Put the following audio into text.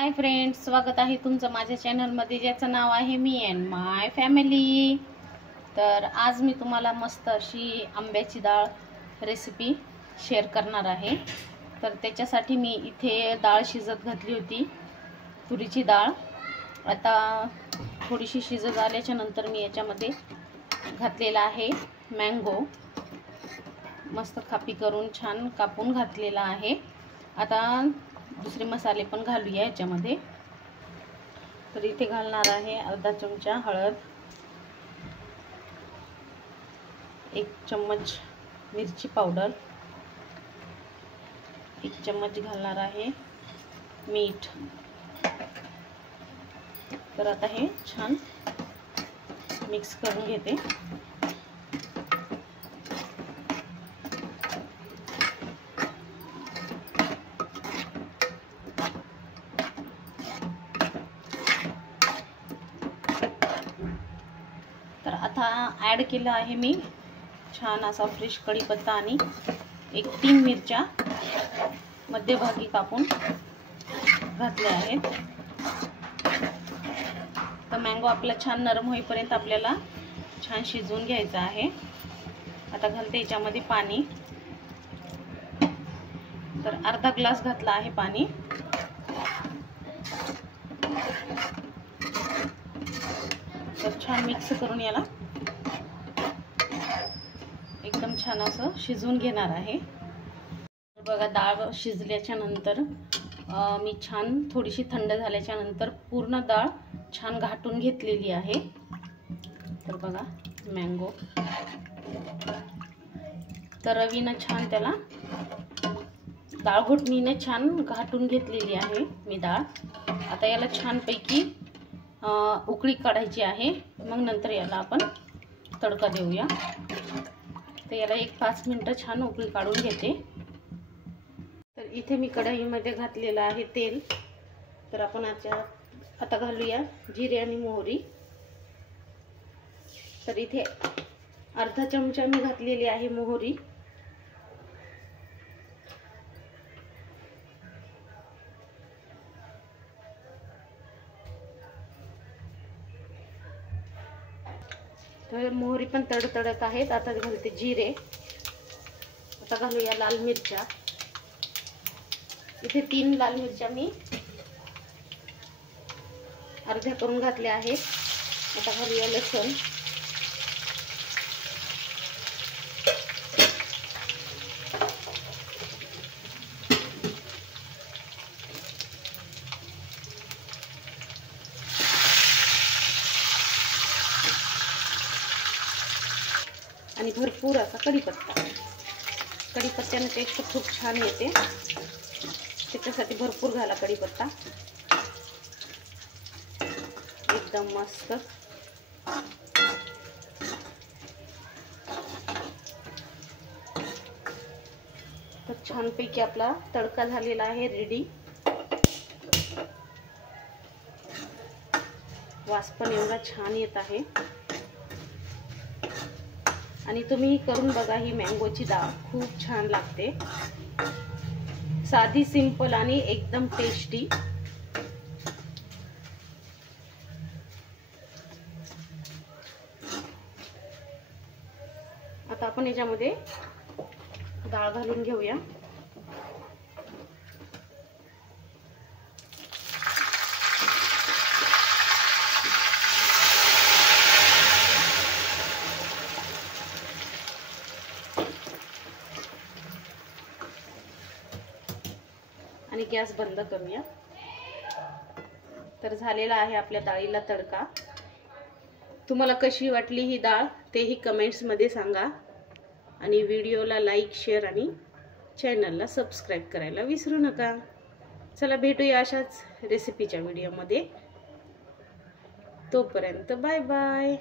Hi friends, स्वागत आहे तुमचं माझ्या चॅनलमध्ये ज्याचं नाव आहे मी अँड माय फॅमिली। तर आज मी तुम्हाला मस्त अशी आंब्याची डाळ रेसिपी शेअर करणार आहे। तर त्याच्यासाठी मी इथे डाळ शिजत घातली होती, तुरीची डाळ। आता थोडीशी शिजत आल्याच्या नंतर मी याच्यामध्ये घातलेला आहे मँगो, मस्त खापी करून छान कापून घातलेला आहे। आता दुसरे मसाले पण घालूया याच्यामध्ये। तर इथे घालणार आहे अर्धा चमचा हळद, 1 चम्मच मिरची पावडर, 1 चम्मच घालणार आहे मीठ। तर आता हे छान मिक्स करून घेते। तर आता ॲड केलं आहे मी छान असा फ्रेश कढीपत्ता आणि 3 मिरच्या मध्यभागी कापून घातल्या आहेत। तर मँगो आपला छान नरम होईपर्यंत आपल्याला छान शिजवून घ्यायचा आहे। आता घालते याच्यामध्ये पाणी। तर अर्धा ग्लास घातला आहे पाणी। तर छान मिक्स करून याला एकदम छान असं शिजवून घेणार आहे। बघा, डाळ शिजल्याच्या नंतर मी छान थोडीशी थंड झाल्याच्या नंतर पूर्ण डाळ छान घाटून घेतलेली आहे। तर बघा मँगो, तर रवीनं छान त्याला डाळ घोटणीने छान घाटून घेतलेली आहे मी डाळ। आता याला छानपैकी उकळी काढायची आहे, मग नंतर याला आपण तडका देऊया। तर याला 1-5 मिनिटं छान उकळी काढून घेते। तर इथे मी कढईमध्ये घातलेलं आहे तेल। तर आपण आता घालूया जिरे आणि मोहरी। तर इथे अर्धा चमचा मी घातलेली आहे मोहरी। तर मोहरी पण तडतडत आहेत। आता घालते जिरे। आता घालूया लाल मिरच्या। इथे 3 लाल मिरच्या मी अर्ध्या करून घातल्या आहेत। आता घालूया लसूण। आणि भरपूर असा कढीपत्ता। कढीपत्त्याने टेस्ट खूप छान येते, त्याच्यासाठी भरपूर घाला कढीपत्ता, एकदम मस्त। तर छानपैकी आपला तडका झालेला आहे रेडी। वास पण एवढा छान येत आहे। आणि तुम्ही करून बघा, ही मँगोची डाळ खूप छान लागते, साधी, सिंपल आणि एकदम टेस्टी। आता आपण याच्यामध्ये डाळ घालून घेऊया। आणि गॅस बंद करूया। तर झालेला आहे आपल्या डाळीला तडका। तुम्हाला कशी वाटली ही डाळ तेही कमेंट्स मध्ये सांगा। आणि व्हिडिओला लाईक, शेअर आणि चॅनलला सबस्क्राईब करायला विसरू नका। चला भेटूया अशाच रेसिपीच्या व्हिडिओमध्ये। तोपर्यंत बाय बाय।